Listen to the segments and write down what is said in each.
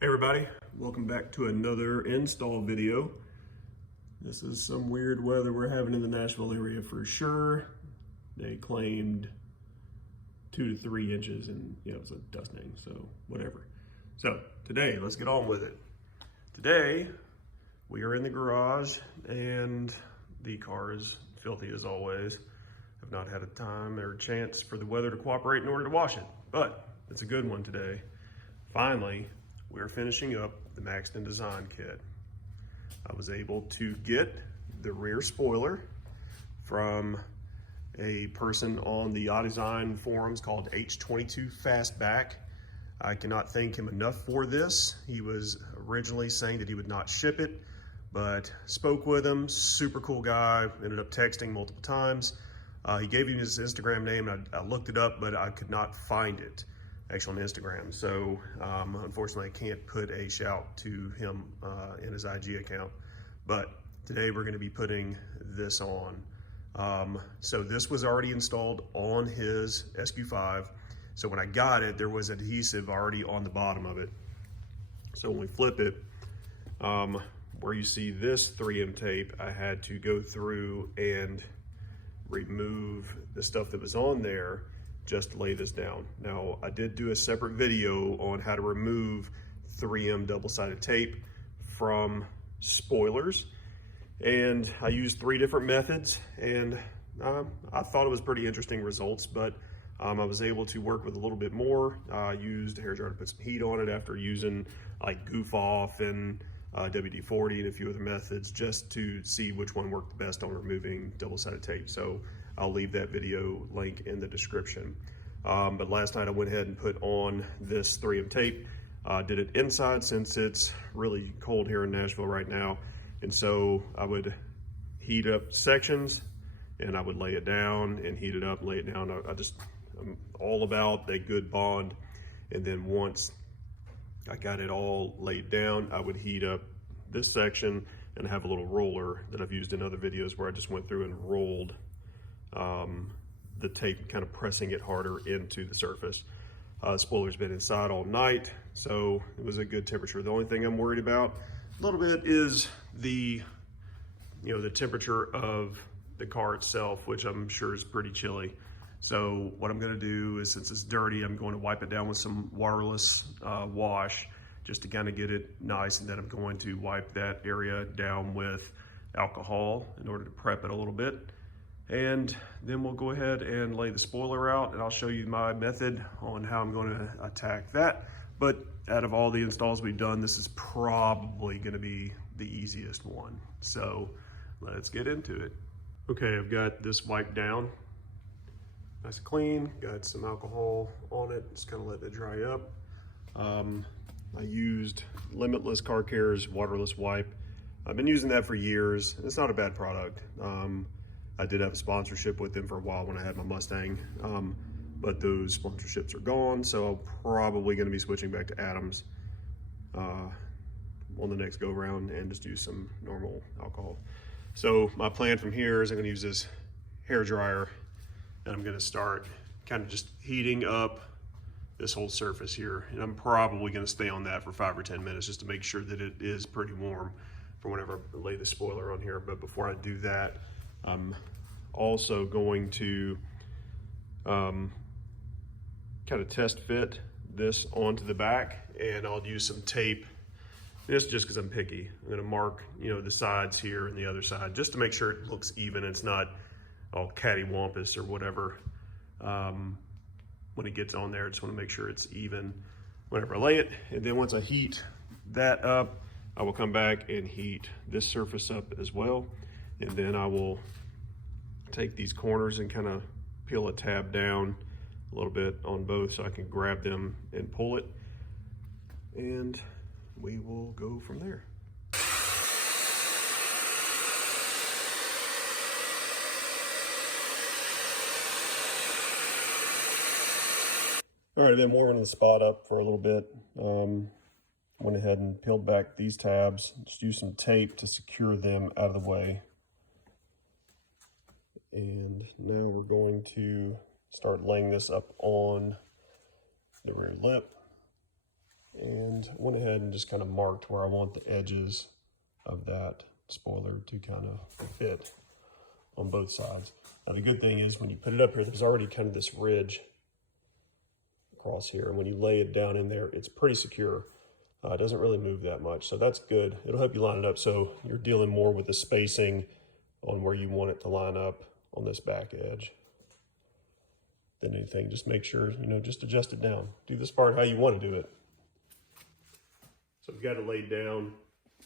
Hey everybody, welcome back to another install video. This is some weird weather we're having in the Nashville area for sure. They claimed 2 to 3 inches and it was a dusting, so whatever. So today, let's get on with it. Today, we are in the garage and the car is filthy as always. I've not had a time or a chance for the weather to cooperate in order to wash it, but it's a good one today. Finally, we're finishing up the Maxton Design kit. I was able to get the rear spoiler from a person on the Audizine forums called H22 Fastback. I cannot thank him enough for this. He was originally saying that he would not ship it, but spoke with him, super cool guy, ended up texting multiple times. He gave me his Instagram name and I looked it up, but I could not find it actually on Instagram. So unfortunately I can't put a shout to him in his IG account, but today we're going to be putting this on. So this was already installed on his SQ5. So when I got it, there was adhesive already on the bottom of it. So when we flip it, where you see this 3M tape, I had to go through and remove the stuff that was on there just to lay this down. Now, I did do a separate video on how to remove 3M double-sided tape from spoilers, and I used 3 different methods, and I thought it was pretty interesting results, but I was able to work with a little bit more. I used a hairdryer to put some heat on it after using like Goof Off and WD-40 and a few other methods just to see which one worked the best on removing double-sided tape. So I'll leave that video link in the description. But last night I went ahead and put on this 3M tape. Did it inside since it's really cold here in Nashville right now. And so I would heat up sections and I would lay it down and heat it up, lay it down. I'm all about a good bond. And then once I got it all laid down, I would heat up this section and have a little roller that I've used in other videos where I just went through and rolled the tape, kind of pressing it harder into the surface. Spoiler's been inside all night, so it was a good temperature. The only thing I'm worried about a little bit is the temperature of the car itself, which I'm sure is pretty chilly. So what I'm gonna do is, since it's dirty, I'm going to wipe it down with some waterless wash just to kind of get it nice, and then I'm going to wipe that area down with alcohol in order to prep it a little bit. And then we'll go ahead and lay the spoiler out, and I'll show you my method on how I'm going to attack that. But out of all the installs we've done, this is probably going to be the easiest one. So let's get into it. Okay, I've got this wiped down. Nice and clean, got some alcohol on it, just kind of let it dry up. I used Limitless Car Care's waterless wipe. I've been using that for years. It's not a bad product. I did have a sponsorship with them for a while when I had my Mustang, but those sponsorships are gone, so I'm probably going to be switching back to Adams on the next go round and just use some normal alcohol. So my plan from here is I'm going to use this hair dryer, and I'm going to start kind of just heating up this whole surface here, and I'm probably going to stay on that for 5 or 10 minutes just to make sure that it is pretty warm for whenever I lay the spoiler on here. But before I do that, I'm also going to kind of test fit this onto the back, and I'll use some tape. This is just because I'm picky. I'm going to mark, the sides here and the other side just to make sure it looks even. It's not all cattywampus or whatever. When it gets on there, I just want to make sure it's even whenever I lay it. And then once I heat that up, I will come back and heat this surface up as well. And then I will take these corners and kind of peel a tab down a little bit on both so I can grab them and pull it. And we will go from there. All right, I've been warming the spot up for a little bit. Went ahead and peeled back these tabs. Just use some tape to secure them out of the way. And now we're going to start laying this up on the rear lip. And And I went ahead and just kind of marked where I want the edges of that spoiler to kind of fit on both sides. Now the good thing is when you put it up here, there's already kind of this ridge across here. And when you lay it down in there, it's pretty secure. It doesn't really move that much. So that's good. It'll help you line it up so you're dealing more with the spacing on where you want it to line up on this back edge than anything. Just make sure, you know, just adjust it down. Do this part how you want to do it. So we've got it laid down.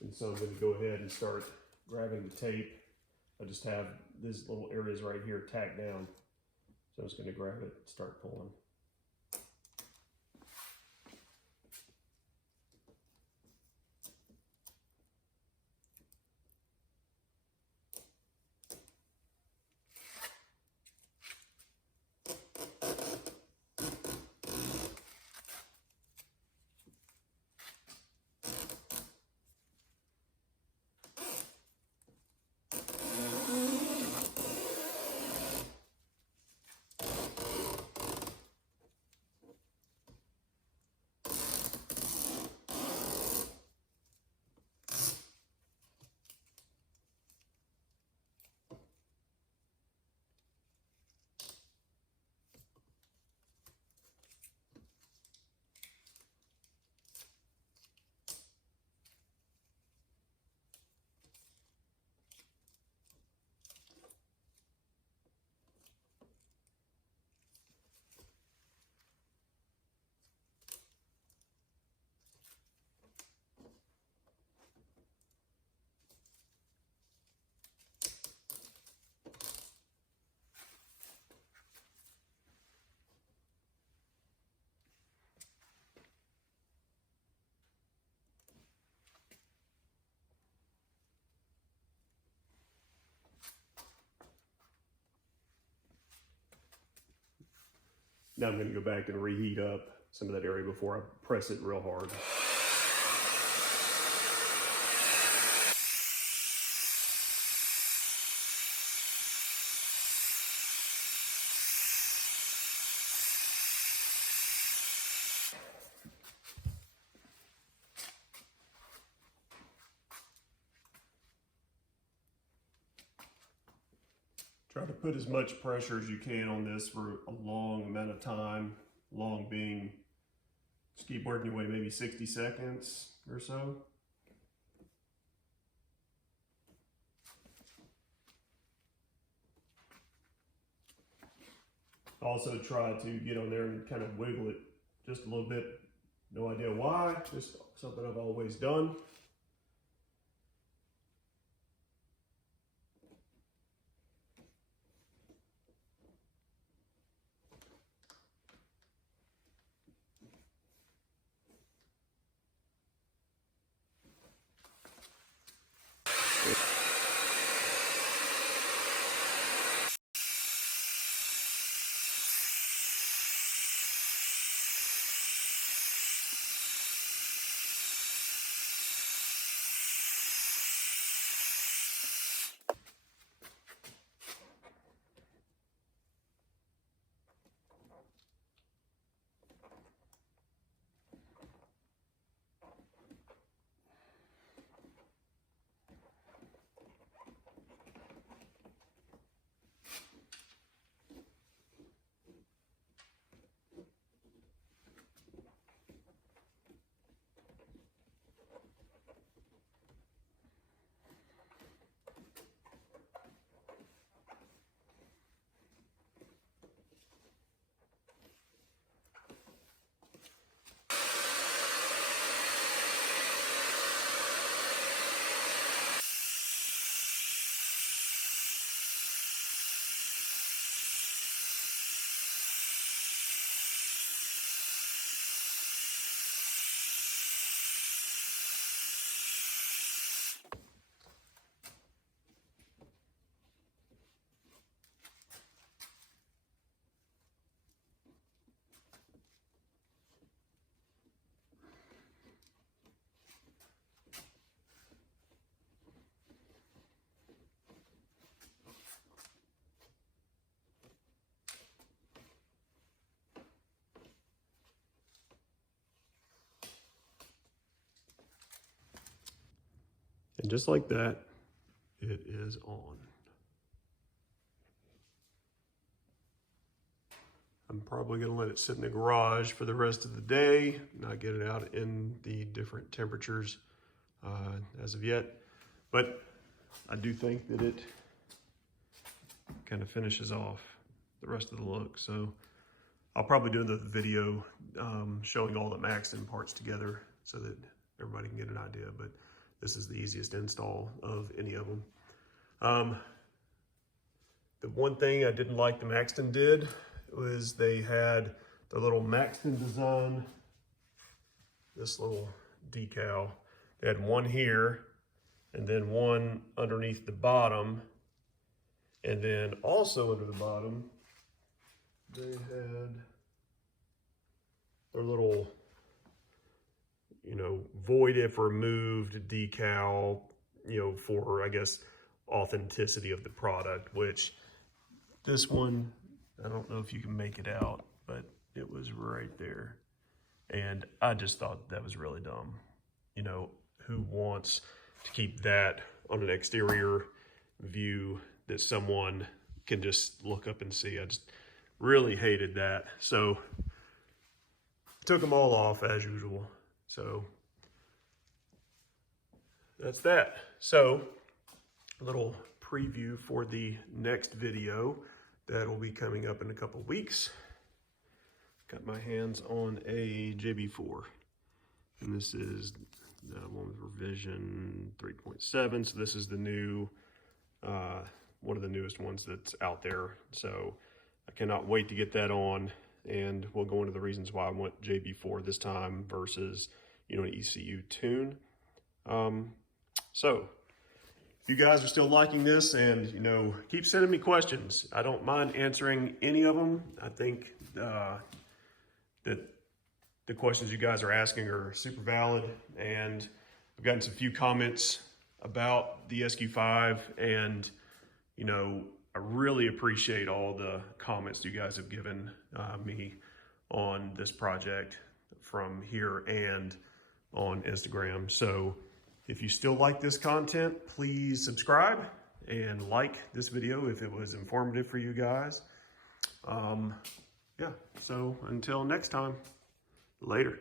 And so I'm going to go ahead and start grabbing the tape. I just have these little areas right here tacked down. So I'm just going to grab it and start pulling. Now I'm going to go back and reheat up some of that area before I press it real hard. Try to put as much pressure as you can on this for a long amount of time. Long being, just keep working your way maybe 60 seconds or so. Also try to get on there and kind of wiggle it just a little bit. No idea why, just something I've always done. And just like that, it is on. I'm probably gonna let it sit in the garage for the rest of the day, not get it out in the different temperatures as of yet. But I do think that it kind of finishes off the rest of the look. So I'll probably do another video showing all the Maxton parts together so that everybody can get an idea, but this is the easiest install of any of them. The one thing I didn't like the Maxton did was they had the little Maxton Design, this little decal. They had one here and then one underneath the bottom. And then also under the bottom, they had their little, you know, void if removed decal, you know, for, I guess, authenticity of the product, which this one, I don't know if you can make it out, but it was right there. And I just thought that was really dumb. You know, who wants to keep that on an exterior view that someone can just look up and see? I just really hated that. So took them all off as usual. So that's that. So a little preview for the next video that will be coming up in a couple weeks. Got my hands on a JB4, and this is one with revision 3.7. So this is the new, one of the newest ones that's out there. So I cannot wait to get that on, and we'll go into the reasons why I want JB4 this time versus, you know, an ECU tune. So if you guys are still liking this, and, you know, keep sending me questions. I don't mind answering any of them. I think that the questions you guys are asking are super valid, and I've gotten some few comments about the SQ5, and, you know, I really appreciate all the comments you guys have given me on this project from here and on Instagram. So if you still like this content, please subscribe and like this video if it was informative for you guys. Yeah, so until next time, later.